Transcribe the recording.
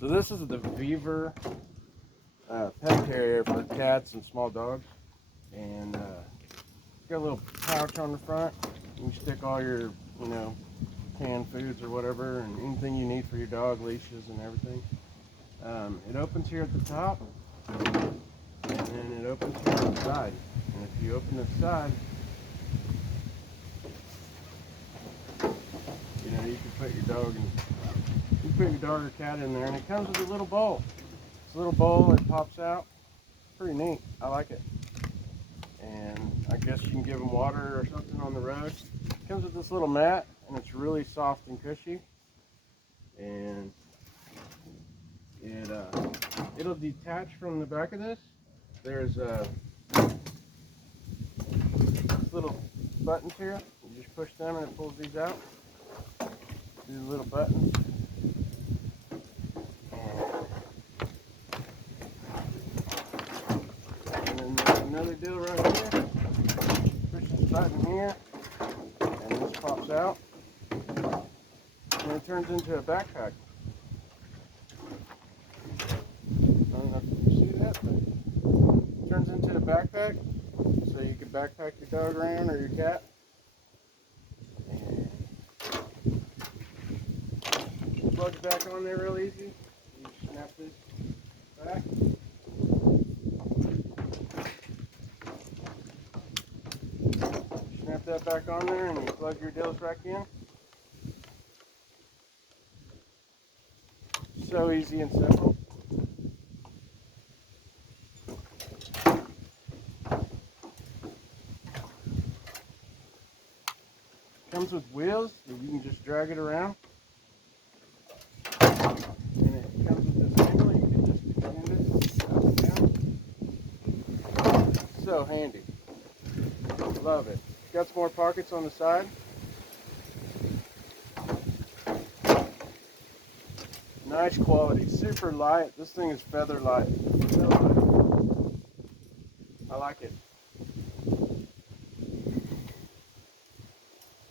So this is the VEVOR pet carrier for cats and small dogs, and it's got a little pouch on the front. You stick all your, canned foods or whatever, and anything you need for your dog, leashes and everything. It opens here at the top, and then it opens here on the side. And if you open this side, you can put your dog or cat in there, and it comes with a little bowl. It's a little bowl that pops out. Pretty neat. I like it. And I guess you can give them water or something on the road. It comes with this little mat, and it's really soft and cushy. And it'll detach from the back of this. There's little buttons here. You just push them and it pulls these out. These little buttons. And then there's another deal right here. Push this button here, and this pops out. And it turns into a backpack. I don't know if you can see that, but it turns into a backpack. So you can backpack your dog around or your cat. And plug it back on there real easy. You snap this back. Snap that back on there and you plug your deals back in. So easy and simple. Comes with wheels that you can just drag it around. And it comes with this handle, you can just extend it up and down. So handy. Love it. Got some more pockets on the side. Nice quality, super light. This thing is feather light. I like it.